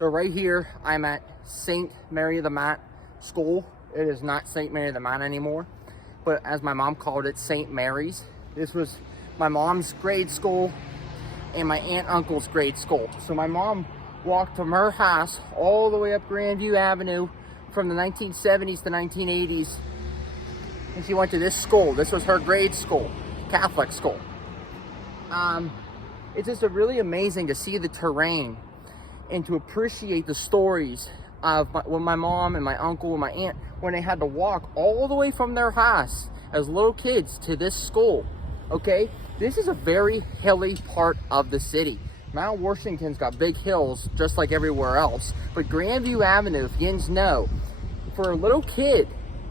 So right here, I'm at St. Mary of the Mahnt School. It is not St. Mary of the Mahnt anymore, but as my mom called it, St. Mary's. This was my mom's grade school and my aunt and uncle's grade school. So my mom walked from her house all the way up Grandview Avenue from the 1970s to 1980s, and she went to this school. This was her grade school, Catholic school. It's just really amazing to see the terrain and to appreciate the stories of when my mom and my uncle and my aunt, when they had to walk all the way from their house as little kids to this school. Okay, this is a very hilly part of the city. Mount Washington's got big hills just like everywhere else, but Grandview Avenue, if yins know, for a little kid,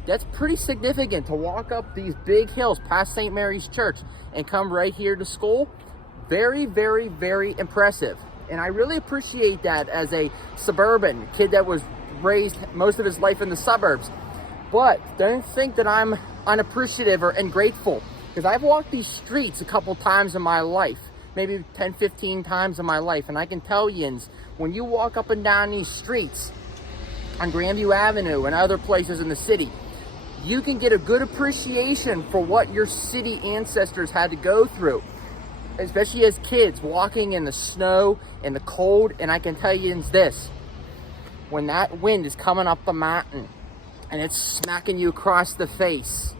that's pretty significant to walk up these big hills past St. Mary's Church and come right here to school. Very, very, very impressive. And I really appreciate that as a suburban kid that was raised most of his life in the suburbs. But don't think that I'm unappreciative or ungrateful, because I've walked these streets a couple times in my life, maybe 10, 15 times in my life. And I can tell yins, when you walk up and down these streets on Grandview Avenue and other places in the city, you can get a good appreciation for what your city ancestors had to go through, especially as kids walking in the snow and the cold. And I can tell you this, when that wind is coming up the mountain and it's smacking you across the face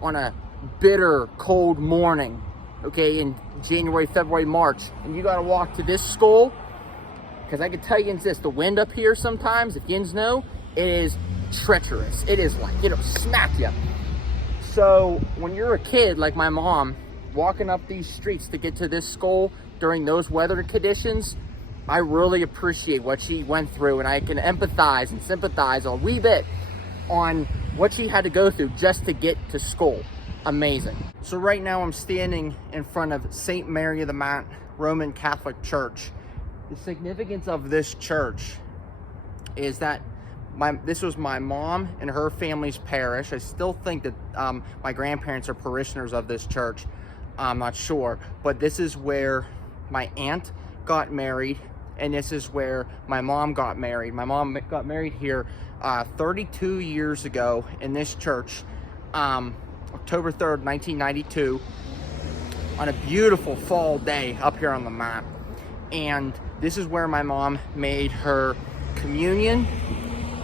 on a bitter cold morning, okay, in January, February, March, and you got to walk to this school, because I can tell you this, the wind up here sometimes, if yins know, it is treacherous. It is like, it'll smack you. So when you're a kid like my mom, walking up these streets to get to this school during those weather conditions, I really appreciate what she went through, and I can empathize and sympathize a wee bit on what she had to go through just to get to school. Amazing. So right now I'm standing in front of St. Mary of the Mahnt Roman Catholic Church. The significance of this church is that this was my mom and her family's parish. I still think that my grandparents are parishioners of this church. I'm not sure, but this is where my aunt got married, and this is where my mom got married. My mom got married here 32 years ago in this church, October 3rd, 1992, on a beautiful fall day up here on the Mahnt. And this is where my mom made her communion,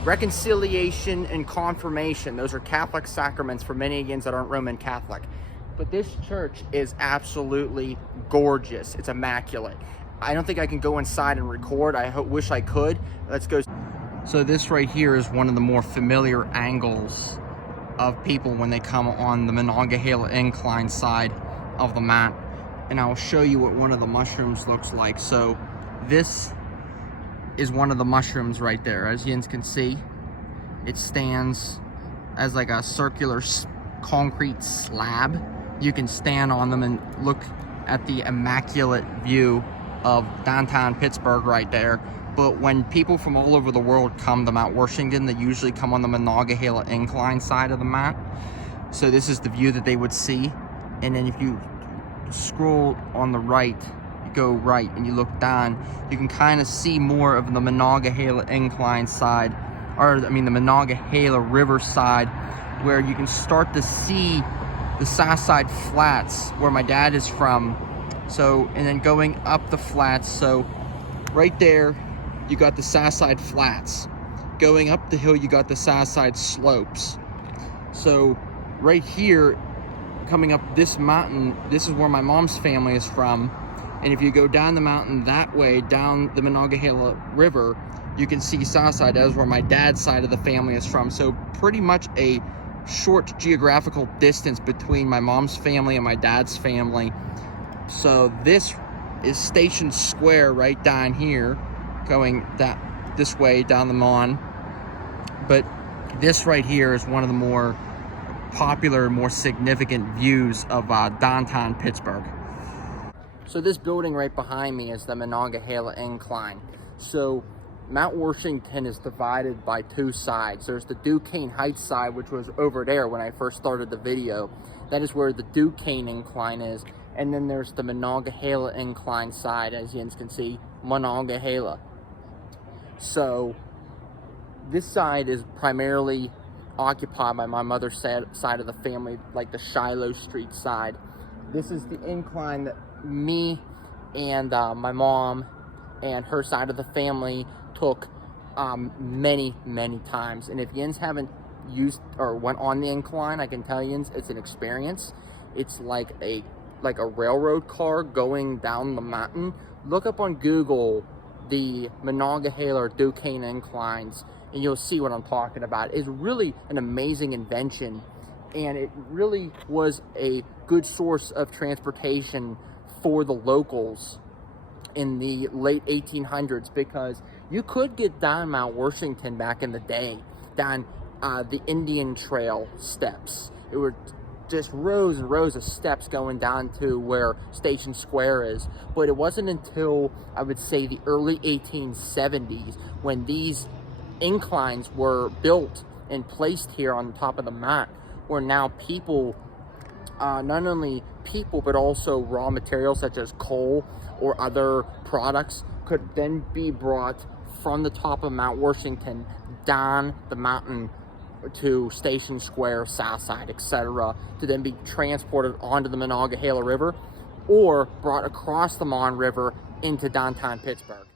reconciliation, and confirmation. Those are Catholic sacraments for many yins that aren't Roman Catholic. But this church is absolutely gorgeous. It's immaculate. I don't think I can go inside and record. I wish I could. Let's go. So this right here is one of the more familiar angles of people when they come on the Monongahela incline side of the Mahnt. And I'll show you what one of the mushrooms looks like. So this is one of the mushrooms right there. As yins can see, it stands as like a circular concrete slab. You can stand on them and look at the immaculate view of downtown Pittsburgh right there. But when people from all over the world come to Mount Washington, they usually come on the Monongahela incline side of the Mahnt. So this is the view that they would see. And then if you scroll on the right, you go right and you look down, you can kind of see more of the Monongahela incline side, or I mean the Monongahela River side, where you can start to see the Southside Flats where my dad is from. So, and then going up the flats, so right there you got the Southside Flats. Going up the hill you got the Southside Slopes. So right here, coming up this mountain, this is where my mom's family is from. And if you go down the mountain that way, down the Monongahela River, you can see Southside. That is where my dad's side of the family is from. So pretty much a short geographical distance between my mom's family and my dad's family. So this is Station Square right down here, going this way down the Mon. But this right here is one of the more popular, more significant views of downtown Pittsburgh. So this building right behind me is the Monongahela Incline. So Mount Washington is divided by two sides. There's the Duquesne Heights side, which was over there when I first started the video. That is where the Duquesne Incline is. And then there's the Monongahela Incline side, as you can see, Monongahela. So this side is primarily occupied by my mother's side of the family, like the Shiloh Street side. This is the incline that me and my mom and her side of the family took many times. And if yins haven't used or went on the incline, I can tell you it's an experience. It's like a railroad car going down the mountain. Look up on Google the Monongahela or Duquesne inclines, and you'll see what I'm talking about. It's really an amazing invention, and it really was a good source of transportation for the locals in the late 1800s, because you could get down Mount Washington back in the day, down the Indian Trail steps. It were just rows and rows of steps going down to where Station Square is. But it wasn't until, I would say, the early 1870s when these inclines were built and placed here on top of the Mahnt, where now people, not only people, but also raw materials such as coal or other products could then be brought from the top of Mount Washington down the mountain to Station Square, Southside, etc., to then be transported onto the Monongahela River or brought across the Mon River into downtown Pittsburgh.